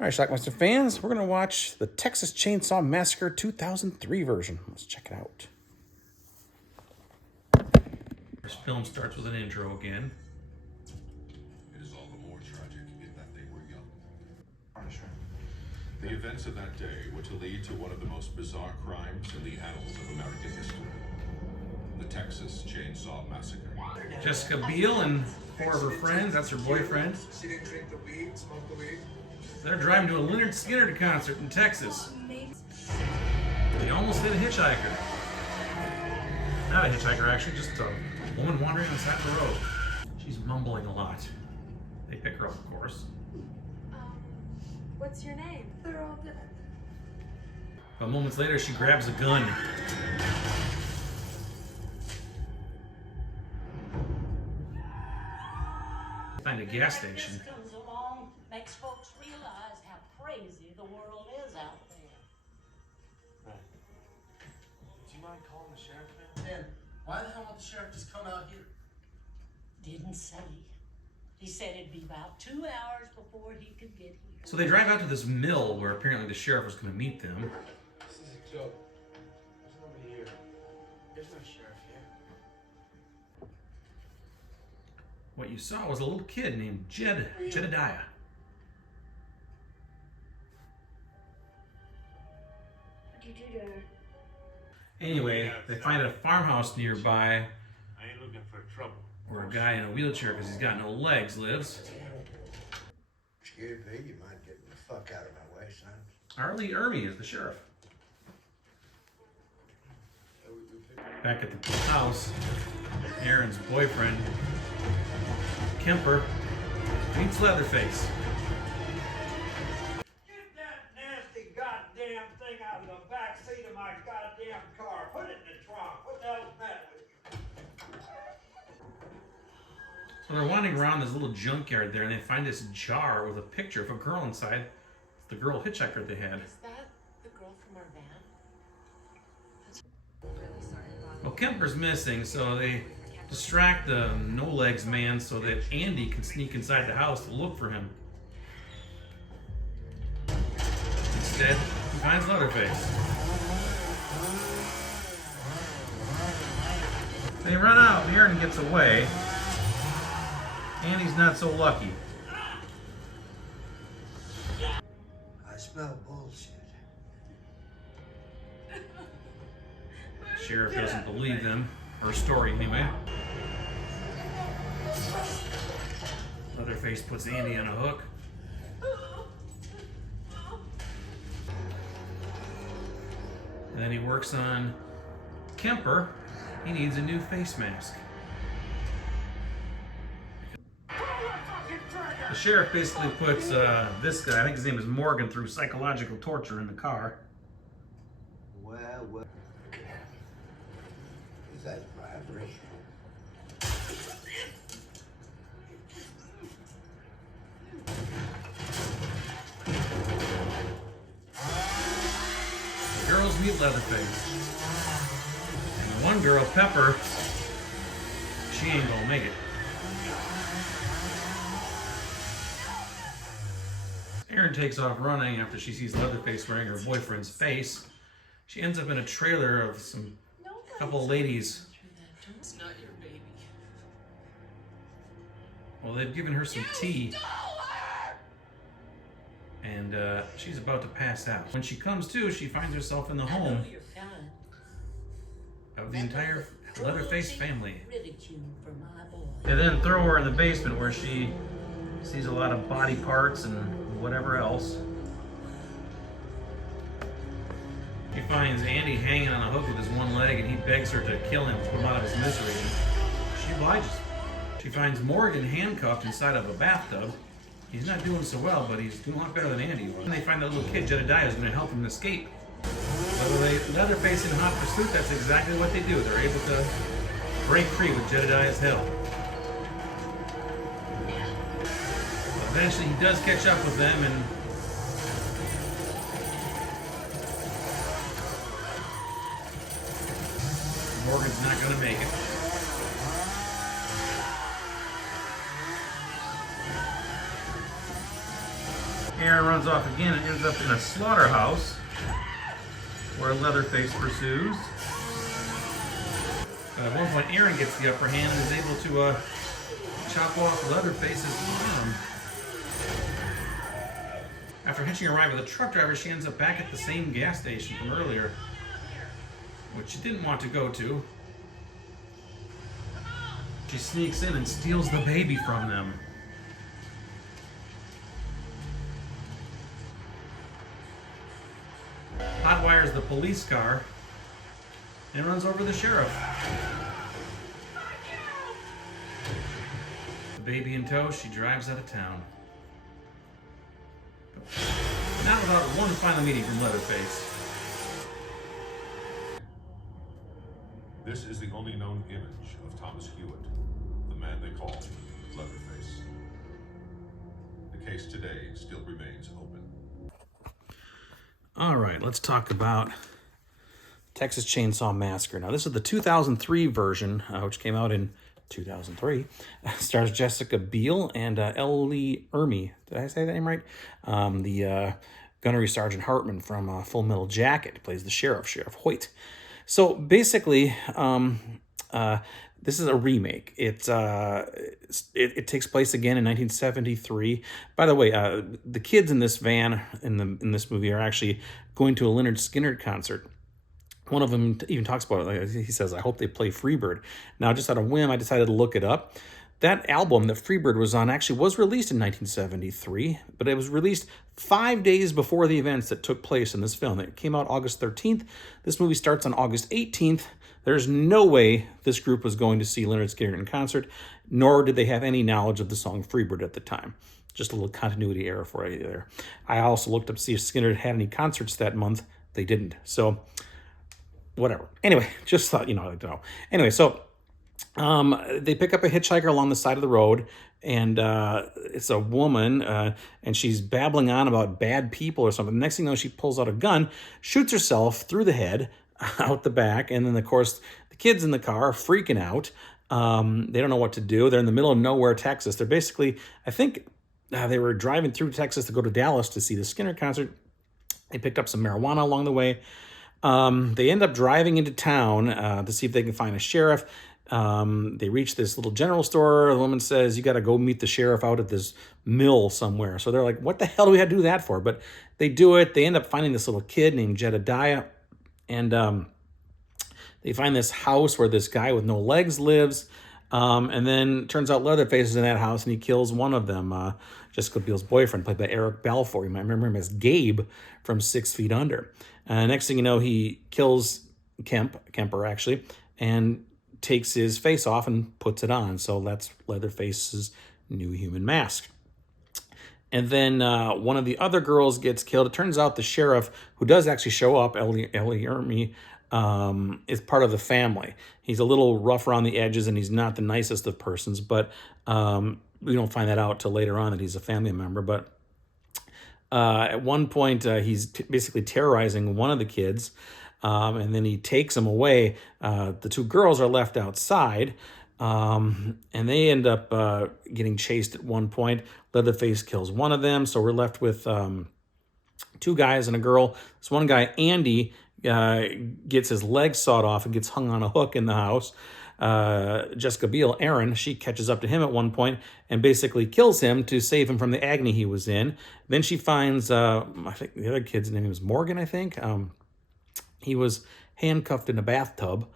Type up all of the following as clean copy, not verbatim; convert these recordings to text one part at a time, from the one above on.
All right, Schlockmeister fans, we're going to watch the Texas Chainsaw Massacre 2003 version. Let's check it out. This film starts with an intro again. It is all the more tragic in that they were young. The events of that day were to lead to one of the most bizarre crimes in the annals of American history. The Texas Chainsaw Massacre. Jessica Biel and 4 of her friends, that's her boyfriend. She didn't drink the weed, smoke the weed. They're driving to a Lynyrd Skynyrd concert in Texas. They almost hit a hitchhiker. Not a hitchhiker, actually, just a woman wandering on the side of the road. She's mumbling a lot. They pick her up, of course. What's your name? They're all dead. But moments later, she grabs a gun. Find a gas station. This comes along, makes folks realize how crazy the world is out there. Right. Do you mind calling the sheriff, man? Why the hell won't the sheriff just come out here? Didn't say. He said it'd be about 2 hours before he could get here. So they drive out to this mill where apparently the sheriff was going to meet them. This is a joke. There's nobody here. There's no sheriff here. What you saw was a little kid named Jedediah. What'd you do to her? Anyway, they find a farmhouse nearby I ain't looking for trouble. where a guy in a wheelchair because he's got no legs lives. Excuse me, you mind getting the fuck out of my way, son? Arlie Ermy is the sheriff. Back at the house, Aaron's boyfriend, Kemper, meets Leatherface. Get that nasty goddamn thing out of the back seat of my goddamn car. Put it in the trunk. What the hell's the matter with you? So they're wandering around this little junkyard there and they find this jar with a picture of a girl inside. It's the girl hitchhiker they had. Is that the girl from our van? Well, Kemper's missing, so they distract the no-legs man so that Andy can sneak inside the house to look for him. Instead, he finds Leatherface. They run out and Aaron gets away. Andy's not so lucky. I smell bullshit. Sheriff doesn't believe them. Her story, anyway. Leatherface puts Andy on a hook. And then he works on Kemper. He needs a new face mask. The sheriff basically puts this guy, I think his name is Morgan, through psychological torture in the car. Well. Is that bribery? The girls meet Leatherface. And the one girl, Pepper, she ain't gonna make it. Erin takes off running after she sees Leatherface wearing her boyfriend's face. She ends up in a trailer of some couple of ladies. It's not your baby. Well, they've given her some tea. And she's about to pass out. When she comes to, she finds herself in the home You're fine. of the entire Leatherface family. Ridicule for my boy. They then throw her in the basement where she sees a lot of body parts and whatever else. She finds Andy hanging on a hook with his one leg and he begs her to kill him to put him out of his misery. She obliges. She finds Morgan handcuffed inside of a bathtub. He's not doing so well, but he's doing a lot better than Andy was. And they find that little kid, Jedediah, is going to help him escape. So they Leatherface in hot pursuit, that's exactly what they do. They're able to break free with Jedediah's help. Eventually he does catch up with them and Morgan's not going to make it. Aaron runs off again and ends up in a slaughterhouse where Leatherface pursues. At one point, Aaron gets the upper hand and is able to chop off Leatherface's arm. After hitching a ride with a truck driver, she ends up back at the same gas station from earlier, which she didn't want to go to. She sneaks in and steals the baby from them. Hotwires the police car and runs over the sheriff. The baby in tow, she drives out of town. But not without one final meeting from Leatherface. This is the only known image of Thomas Hewitt, the man they call Leatherface. The case today still remains open. All right, let's talk about Texas Chainsaw Massacre. Now, this is the 2003 version, which came out in 2003. Stars Jessica Biel and Ellie Ermey. Did I say that name right? The Gunnery Sergeant Hartman from Full Metal Jacket plays the sheriff, Sheriff Hoyt. So basically, this is a remake. It takes place again in 1973. By the way, the kids in this van in this movie are actually going to a Lynyrd Skynyrd concert. One of them even talks about it. He says, "I hope they play Freebird." Now, just out of whim, I decided to look it up. That album that Freebird was on actually was released in 1973, but it was released 5 days before the events that took place in this film. It came out August 13th. This movie starts on August 18th. There's no way this group was going to see Lynyrd Skynyrd in concert, nor did they have any knowledge of the song Freebird at the time. Just a little continuity error for you there. I also looked up to see if Skynyrd had any concerts that month. They didn't. So, whatever. Anyway, just thought, I'd like to know. Anyway, so they pick up a hitchhiker along the side of the road, and it's a woman, and she's babbling on about bad people or something. The next thing you know, she pulls out a gun, shoots herself through the head, out the back, and then, of course, the kids in the car are freaking out. They don't know what to do. They're in the middle of nowhere, Texas. They're basically, I think they were driving through Texas to go to Dallas to see the Skynyrd concert. They picked up some marijuana along the way. They end up driving into town to see if they can find a sheriff. They reach this little general store. The woman says, "You got to go meet the sheriff out at this mill somewhere." So they're like, "What the hell do we have to do that for?" But they do it. They end up finding this little kid named Jedediah. And they find this house where this guy with no legs lives. And then it turns out Leatherface is in that house, and he kills one of them, Jessica Biel's boyfriend, played by Eric Balfour. You might remember him as Gabe from 6 Feet Under. Next thing you know, he kills Kemper, actually, and takes his face off and puts it on. So that's Leatherface's new human mask. And then one of the other girls gets killed. It turns out the sheriff, who does actually show up, Ellie Ermey, is part of the family. He's a little rough around the edges, and he's not the nicest of persons, but we don't find that out till later on that he's a family member. But at one point, he's basically terrorizing one of the kids, and then he takes him away. The two girls are left outside, and they end up getting chased at one point. Leatherface kills one of them, so we're left with two guys and a girl. This one guy, Andy, gets his leg sawed off and gets hung on a hook in the house. Jessica Biel, Aaron, she catches up to him at one point and basically kills him to save him from the agony he was in. Then she finds, I think the other kid's name was Morgan, I think. He was handcuffed in a bathtub,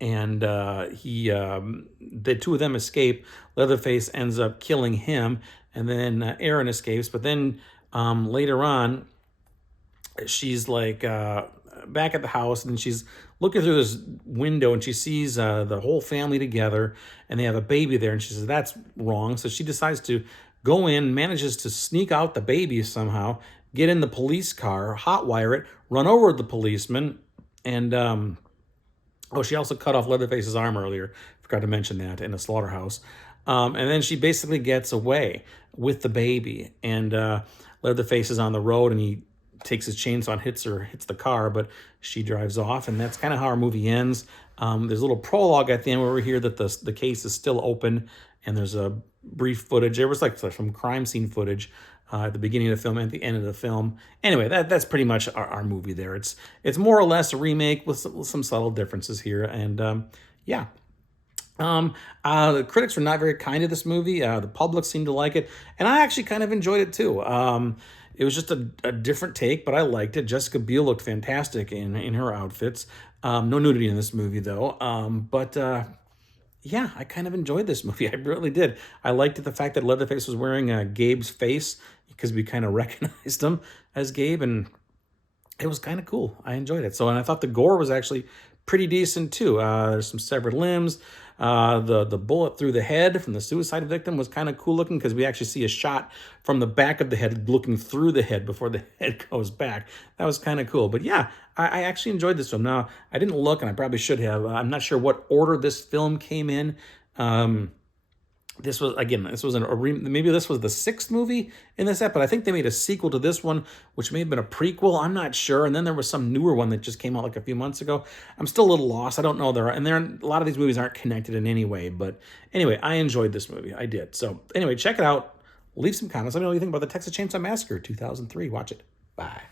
and the two of them escape. Leatherface ends up killing him, and then Aaron escapes. But then later on, she's like back at the house, and she's looking through this window, and she sees the whole family together, and they have a baby there, and she says that's wrong. So she decides to go in, manages to sneak out the baby somehow, get in the police car, hotwire it, run over the policeman, and she also cut off Leatherface's arm earlier. Forgot to mention that, in a slaughterhouse. And then she basically gets away with the baby, and Leatherface is on the road, and he takes his chainsaw and hits the car, but she drives off, and that's kind of how our movie ends. There's a little prologue at the end where we hear that the case is still open, and there's a brief footage. There was like some crime scene footage at the beginning of the film and at the end of the film. Anyway, that's pretty much our movie there. It's more or less a remake with some subtle differences here, and yeah. The critics were not very kind to this movie. The public seemed to like it, and I actually kind of enjoyed it too. It was just a different take, but I liked it. Jessica Biel looked fantastic in her outfits. No nudity in this movie though. But yeah, I kind of enjoyed this movie. I really did. I liked the fact that Leatherface was wearing Gabe's face because we kind of recognized him as Gabe, and it was kind of cool. I enjoyed it. And I thought the gore was actually pretty decent too. There's some severed limbs. The bullet through the head from the suicide victim was kind of cool looking because we actually see a shot from the back of the head looking through the head before the head goes back. That was kind of cool. But yeah, I actually enjoyed this film. Now, I didn't look, and I probably should have. I'm not sure what order this film came in. This was, again, maybe this was the 6th movie in this set, but I think they made a sequel to this one, which may have been a prequel. I'm not sure. And then there was some newer one that just came out like a few months ago. I'm still a little lost. I don't know. A lot of these movies aren't connected in any way. But anyway, I enjoyed this movie. I did. So anyway, check it out. Leave some comments. Let me know what you think about the Texas Chainsaw Massacre 2003. Watch it. Bye.